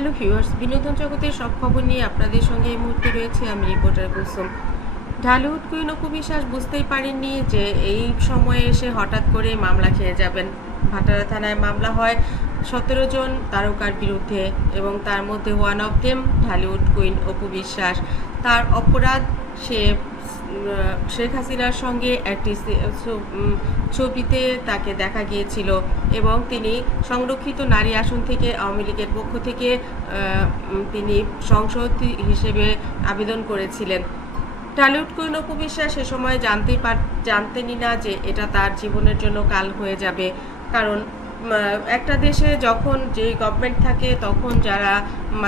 Hello viewers, বিনোদন জগতের সব খবর নিয়ে আপনাদের সঙ্গে এই মুহূর্তে রয়েছে আমি রিপোর্টার কুসুম। ঢালিউড কুইন অপু বিশ্বাস বুঝতেই পারেননি যে এই সময়ে এসে হঠাৎ করে মামলা খেয়ে যাবেন। ভাটারা থানায় মামলা হয় সতেরো জন তারকার বিরুদ্ধে এবং তার মধ্যে one of them Dhallywood queen Apu Biswas তার অপরাধ সে শেখ হাসিনার সঙ্গে একটি ছবিতে তাকে দেখা গিয়েছিল এবং তিনি সংরক্ষিত নারী আসন থেকে আওয়ামী লীগের পক্ষ থেকে তিনি সংসদ হিসেবে আবেদন করেছিলেন। টালিউড কুইন অপু বিশ্বাস সে সময় জানতেই পার জানতেনই না যে এটা তার জীবনের জন্য কাল হয়ে যাবে। কারণ একটা দেশে যখন যে গভর্নমেন্ট থাকে, তখন যারা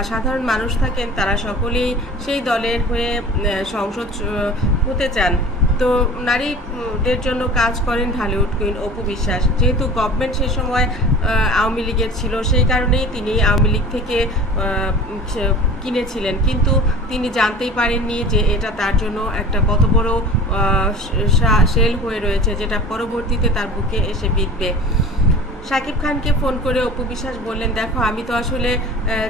সাধারণ মানুষ থাকেন, তারা সকলেই সেই দলের হয়ে সংসদ হতে চান। তো নারীদের জন্য কাজ করেন ঢালিউড কুইন অপু বিশ্বাস। যেহেতু গভর্নমেন্ট সেই সময় আওয়ামী লীগের ছিল, সেই কারণেই তিনি আওয়ামী লীগ থেকে সে- কিনেছিলেন। কিন্তু তিনি জানতেই পারেননি যে এটা তার জন্য একটা কত বড় সেল হয়ে রয়েছে, যেটা পরবর্তীতে তার বুকে এসে বিঁধবে। শাকিব খানকে ফোন করে অপু বিশ্বাস বললেন, দেখো, আমি তো আসলে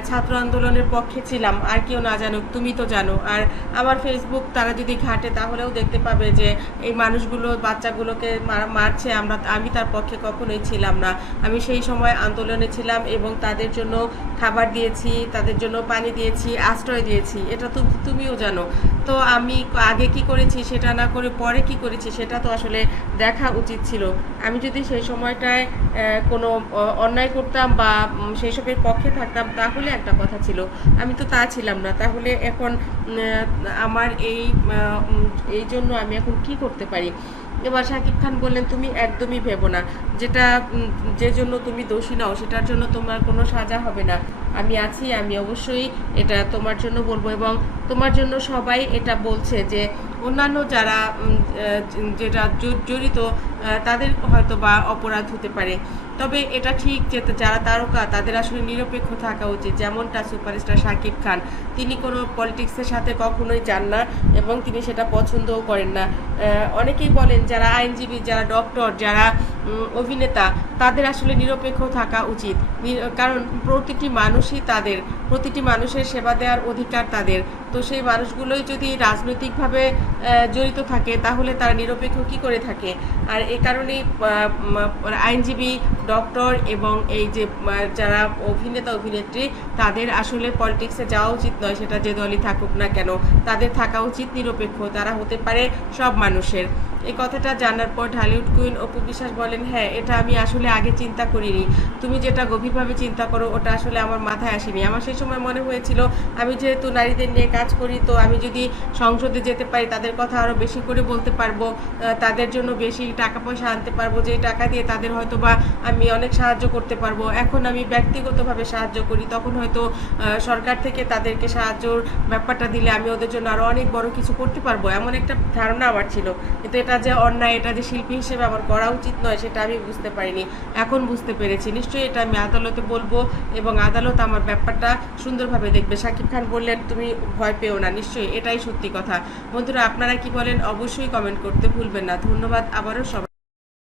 ছাত্র আন্দোলনের পক্ষে ছিলাম, আর কেউ না জানুক, তুমি তো জানো। আর আমার ফেসবুক তারা যদি ঘাটে, তাহলেও দেখতে পাবে যে এই মানুষগুলো, বাচ্চাগুলোকে মারছে। আমরা, আমি তার পক্ষে কখনোই ছিলাম না। আমি সেই সময় আন্দোলনে ছিলাম এবং তাদের জন্য খাবার দিয়েছি, তাদের জন্য পানি দিয়েছি, আশ্রয় দিয়েছি। এটা তো, তুমিও জানো। তো আমি আগে কি করেছি, সেটা না করে পরে কি করেছি, সেটা তো আসলে দেখা উচিত ছিল। আমি যদি সেই সময়টায় কোনো অন্যায় করতাম বা সেই সবের পক্ষে থাকতাম, তাহলে একটা কথা ছিল। আমি তো তা ছিলাম না। তাহলে এখন আমার এই এই জন্য আমি এখন কি করতে পারি? এবার শাকিব খান বললেন, তুমি একদমই ভেবো না। যেটা যে জন্য তুমি দোষী নাও, সেটার জন্য তোমার কোনো সাজা হবে না। আমি আছি, আমি অবশ্যই এটা তোমার জন্য বলব এবং তোমার জন্য সবাই এটা বলছে যে অন্যান্য যারা যেটা জড়িত তাদের হয়তো বা অপরাধ হতে পারে। তবে এটা ঠিক যে যারা তারকা, তাদের আসলে নিরপেক্ষ থাকা উচিত। যেমনটা সুপারস্টার শাকিব খান, তিনি কোনো পলিটিক্সের সাথে কখনোই যান না এবং তিনি সেটা পছন্দও করেন না। অনেকেই বলেন যারা আইনজীবী, যারা ডক্টর, যারা অভিনেতা, তাদের আসলে নিরপেক্ষ থাকা উচিত। কারণ প্রতিটি মানুষই তাদের, প্রতিটি মানুষের সেবা দেওয়ার অধিকার তাদের। তো সেই মানুষগুলোই যদি রাজনৈতিকভাবে জড়িত থাকে, তাহলে তারা নিরপেক্ষ কি করে থাকে? আর এ কারণেই আইনজীবী, ডক্টর এবং এই যে যারা অভিনেতা, অভিনেত্রী, তাদের আসলে পলিটিক্সে যাওয়া উচিত নয়, সেটা যে দলই থাকুক না কেন। তাদের থাকা উচিত নিরপেক্ষ, তারা হতে পারে সব মানুষের। এই কথাটা জানার পর ঢালিউড কুইন অপু বিশ্বাস বলেন হ্যাঁ এটা আমি আসলে আগে চিন্তা করিনি। তুমি যেটা গভীরভাবে চিন্তা করো, ওটা আসলে আমার মাথায় আসেনি। আমার সেই সময় মনে হয়েছিল, আমি যেহেতু নারীদের নিয়ে কাজ করি, তো আমি যদি সংসদে যেতে পারি, তাদের কথা আরও বেশি করে বলতে পারব তাদের জন্য বেশি টাকা পয়সা আনতে পারব যে টাকা দিয়ে তাদের হয়তো বা আমি অনেক সাহায্য করতে পারব। এখন আমি ব্যক্তিগতভাবে সাহায্য করি, তখন হয়তো সরকার থেকে তাদেরকে সাহায্যর ব্যাপারটা দিলে আমি ওদের জন্য আরও অনেক বড় কিছু করতে পারব। এমন একটা ধারণা আমার ছিল। কিন্তু এটা যে অন্যায়, এটা যে শিল্পী হিসেবে আমার করা উচিত নয় সেটা আমি বুঝতে পারিনি। এখন বুঝতে পেরেছি। নিশ্চয়ই এটা আমি আদালতে বলব এবং আদালত আমার ব্যাপারটা সুন্দরভাবে দেখবে। শাকিব খান বললেন, তুমি ভয় পেও না। নিশ্চয়ই, এটাই সত্যি কথা। বন্ধুরা, আপনারা কি বলেন অবশ্যই কমেন্ট করতে ভুলবেন না। ধন্যবাদ, আবারও সবাই